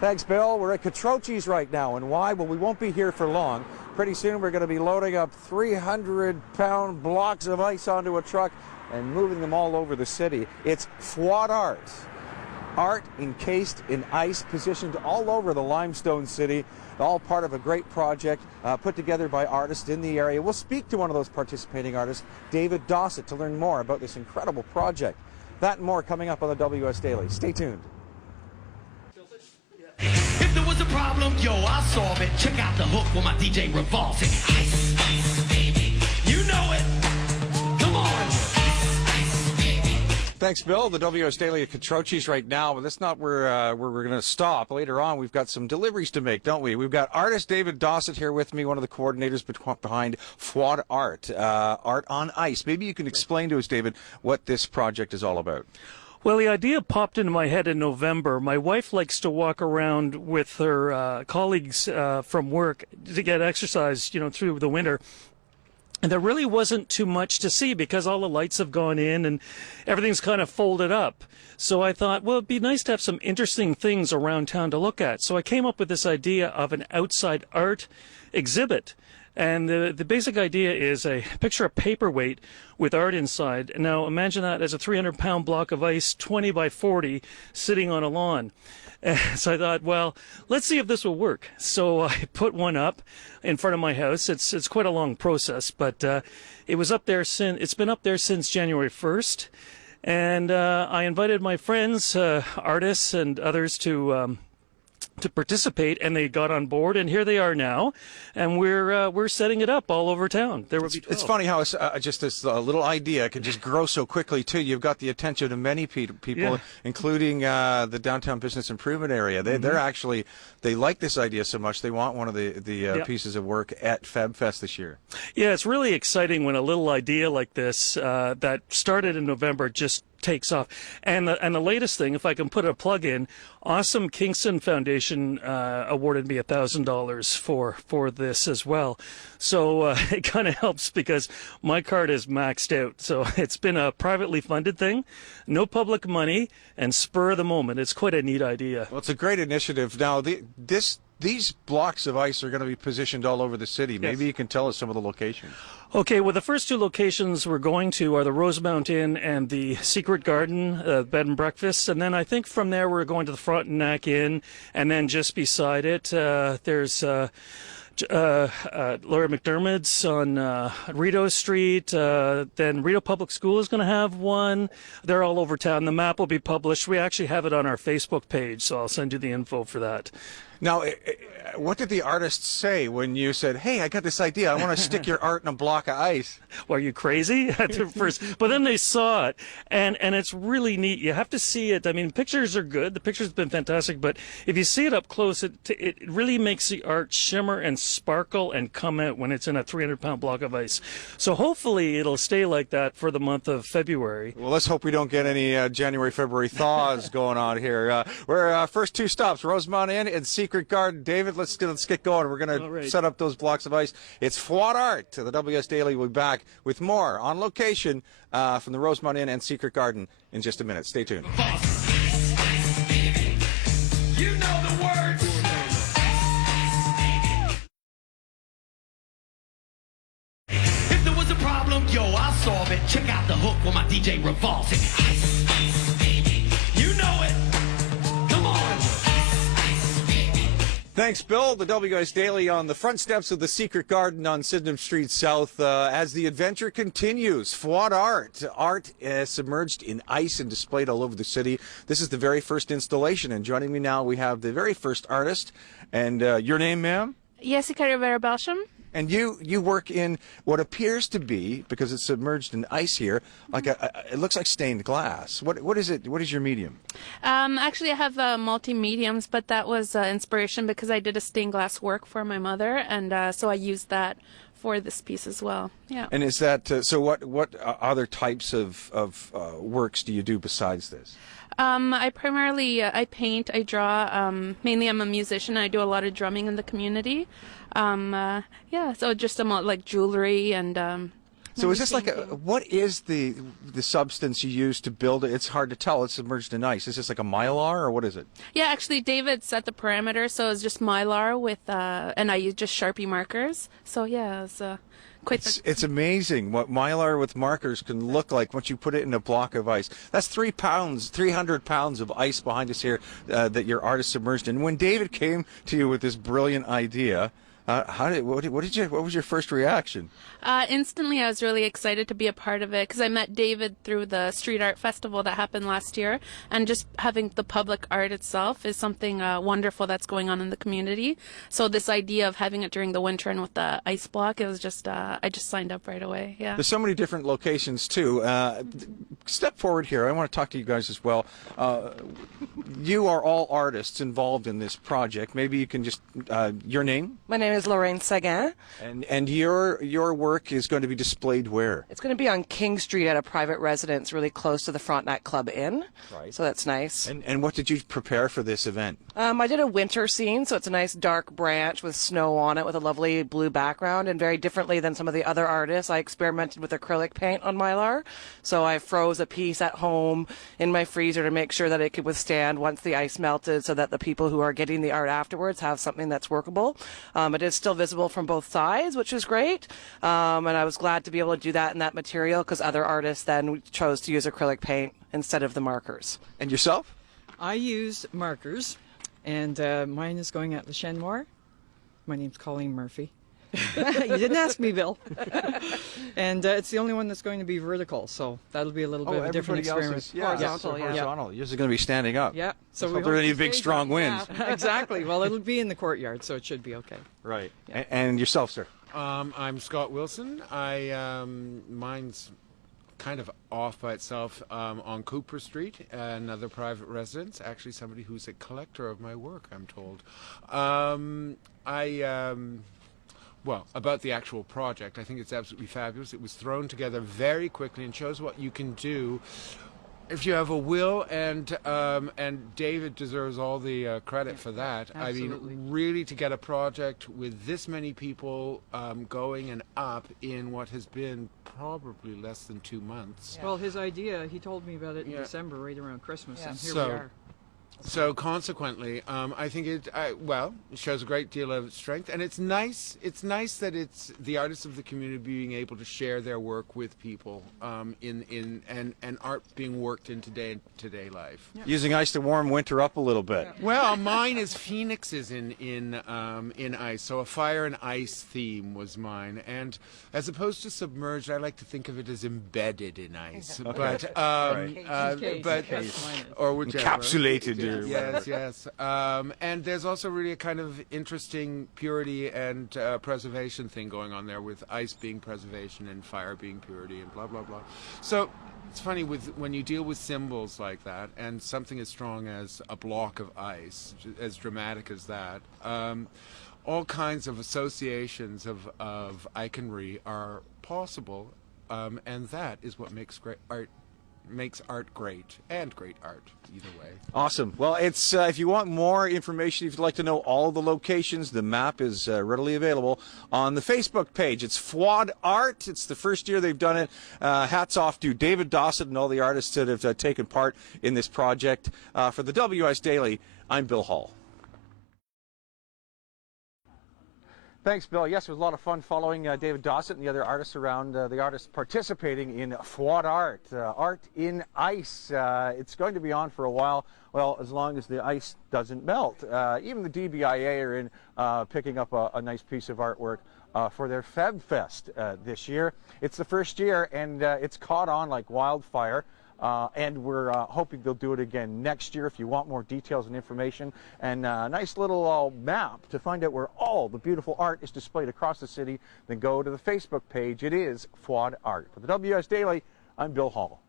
Thanks, Bill. We're at Quattrocchi's right now, and why? Well, we won't be here for long. Pretty soon we're going to be loading up 300-pound blocks of ice onto a truck and moving them all over the city. It's Froid art. Art encased in ice, positioned all over the limestone city, all part of a great project put together by artists in the area. We'll speak to one of those participating artists, David Dossett, to learn more about this incredible project. That and more coming up on the WS Daily. Stay tuned. If there was a problem, yo, I'll solve it. Check out the hook when my DJ revolves it. Ice, ice, baby. You know it. Come on. Ice, ice, baby. Thanks, Bill. The WS Daily at Quattrocchi's right now, but that's not where we're going to stop. Later on, we've got some deliveries to make, don't we? We've got artist David Dossett here with me, one of the coordinators behind Froid art, art on ice. Maybe you can explain to us, David, what this project is all about. Well, the idea popped into my head in November. My wife likes to walk around with her colleagues from work to get exercise, through the winter. And there really wasn't too much to see because all the lights have gone in and everything's kind of folded up. So I thought, well, it'd be nice to have some interesting things around town to look at. So I came up with this idea of an outside art exhibit. And the basic idea is picture a paperweight with art inside. Now imagine that as a 300-pound block of ice, 20 by 40, sitting on a lawn. So I thought, well, let's see if this will work. So I put one up in front of my house. It's quite a long process, but it was up there it's been up there since January 1st. And I invited my friends, artists and others to participate, and they got on board, and here they are now, and we're setting it up all over town. There will be 12. It's funny how just this little idea can just grow so quickly too. You've got the attention of many people, Yeah. including the downtown business improvement area. They're actually, they like this idea so much they want one of the pieces of work at FabFest this year. Yeah, it's really exciting when a little idea like this that started in November just takes off. And the latest thing, if I can put a plug in, Awesome Kingston Foundation awarded me $1,000 for this as well. So it kind of helps because my card is maxed out. So it's been a privately funded thing, no public money, and spur of the moment. It's quite a neat idea. Well, it's a great initiative. Now, these blocks of ice are going to be positioned all over the city. Maybe you can tell us some of the locations. Okay, well, the first two locations we're going to are the Rosemount Inn and the Secret Garden bed and breakfast. And then I think from there we're going to the Frontenac Inn. And then just beside it, there's Laura McDermott's on Rideau Street. Then Rideau Public School is going to have one. They're all over town. The map will be published. We actually have it on our Facebook page, so I'll send you the info for that. Now, what did the artists say when you said, hey, I got this idea, I want to stick your art in a block of ice? Well, are you crazy at first? But then they saw it, and it's really neat. You have to see it. I mean, pictures are good. The picture's been fantastic, but if you see it up close, it really makes the art shimmer and sparkle and come out when it's in a 300-pound block of ice. So hopefully it'll stay like that for the month of February. Well, let's hope we don't get any January, February thaws going on here. We're first two stops, Rosemount Inn and Secret Garden. David, let's get going. We're going to set up those blocks of ice. It's Froid art. The WS Daily will be back with more on location from the Rosemount Inn and Secret Garden in just a minute. Stay tuned. You know the words. If there was a problem, yo, I'll solve it. Check out the hook when my DJ revolves it. Ice, ice, baby. You know it. Come on. Thanks, Bill. The WS Daily on the front steps of the Secret Garden on Sydenham Street South as the adventure continues. Froid art. Art submerged in ice and displayed all over the city. This is the very first installation, and joining me now we have the very first artist. And your name, ma'am? Jessica Rivera-Belsham. And you work in what appears to be, because it's submerged in ice here, like it looks like stained glass. What is it? What is your medium? Actually, I have multi-mediums, but that was inspiration because I did a stained glass work for my mother, and so I used that for this piece as well. Yeah. And is that so? What other types of works do you do besides this? I primarily I paint, I draw. Mainly, I'm a musician. I do a lot of drumming in the community. Yeah, so just like jewelry and So is this like what is the substance you use to build it? It's hard to tell. It's submerged in ice. Is this like a Mylar or what is it? Yeah, actually, David set the parameter, so it's just Mylar with, and I use just Sharpie markers. So yeah, it's it's amazing what Mylar with markers can look like once you put it in a block of ice. That's 300 pounds of ice behind us here that your artist submerged in. When David came to you with this brilliant idea, what was your first reaction? Instantly, I was really excited to be a part of it because I met David through the street art festival that happened last year, and just having the public art itself is something wonderful that's going on in the community. So this idea of having it during the winter and with the ice block, it was just I just signed up right away. Yeah. There's so many different locations too. Step forward here. I want to talk to you guys as well. You are all artists involved in this project. Maybe you can just your name. My name is Lorraine Seguin. And your work is going to be displayed where? It's going to be on King Street at a private residence really close to the Frontenac Club Inn. Right. So that's nice. And what did you prepare for this event? I did a winter scene, so it's a nice dark branch with snow on it with a lovely blue background, and very differently than some of the other artists, I experimented with acrylic paint on Mylar. So I froze a piece at home in my freezer to make sure that it could withstand once the ice melted, so that the people who are getting the art afterwards have something that's workable. It is still visible from both sides, which is great. And I was glad to be able to do that in that material because other artists then chose to use acrylic paint instead of the markers. And yourself? I used markers, and mine is going at the Shenmore. My name's Colleen Murphy. You didn't ask me, Bill. And it's the only one that's going to be vertical, so that'll be a little bit of a different experiment. Horizontal, yeah. Horizontal. Yours is going to be standing up. Yeah. So we hope any big strong winds. Yeah, exactly. Well, it'll be in the courtyard, so it should be okay. Right. Yeah. And yourself, sir? I'm Scott Wilson. Mine's kind of off by itself on Cooper Street, another private residence. Actually, somebody who's a collector of my work, I'm told. Well, about the actual project, I think it's absolutely fabulous. It was thrown together very quickly and shows what you can do if you have a will, and David deserves all the credit for that. Absolutely. I mean, really, to get a project with this many people going and up in what has been probably less than 2 months. Well, his idea, he told me about it in December, right around Christmas, and here we are. So consequently, I think it shows a great deal of strength, and it's nice. It's nice that it's the artists of the community being able to share their work with people, and art being worked in today life. Yeah. Using ice to warm winter up a little bit. Yeah. Well, mine is phoenixes in ice, so a fire and ice theme was mine, and as opposed to submerged, I like to think of it as embedded in ice, okay. but or whichever. Encapsulated. Yes. And there's also really a kind of interesting purity and preservation thing going on there, with ice being preservation and fire being purity and blah, blah, blah. So it's funny when you deal with symbols like that and something as strong as a block of ice, as dramatic as that, all kinds of associations of iconry are possible, and that is what makes art great, and great art either way. Awesome. Well, it's if you want more information, if you'd like to know all of the locations, the map is readily available on the Facebook page. It's Froid Art. It's the first year they've done it. Hats off to David Dossett and all the artists that have taken part in this project. For the WS Daily, I'm Bill Hall. Thanks, Bill. Yes, it was a lot of fun following David Dossett and the other artists around, the artists participating in Froid Art, art in ice. It's going to be on for a while, well, as long as the ice doesn't melt. Even the DBIA are in picking up a nice piece of artwork for their Feb Fest this year. It's the first year, and it's caught on like wildfire. And we're hoping they'll do it again next year. If you want more details and information and a nice little map to find out where all the beautiful art is displayed across the city, then go to the Facebook page. It is Froid Art. For the WS Daily, I'm Bill Hall.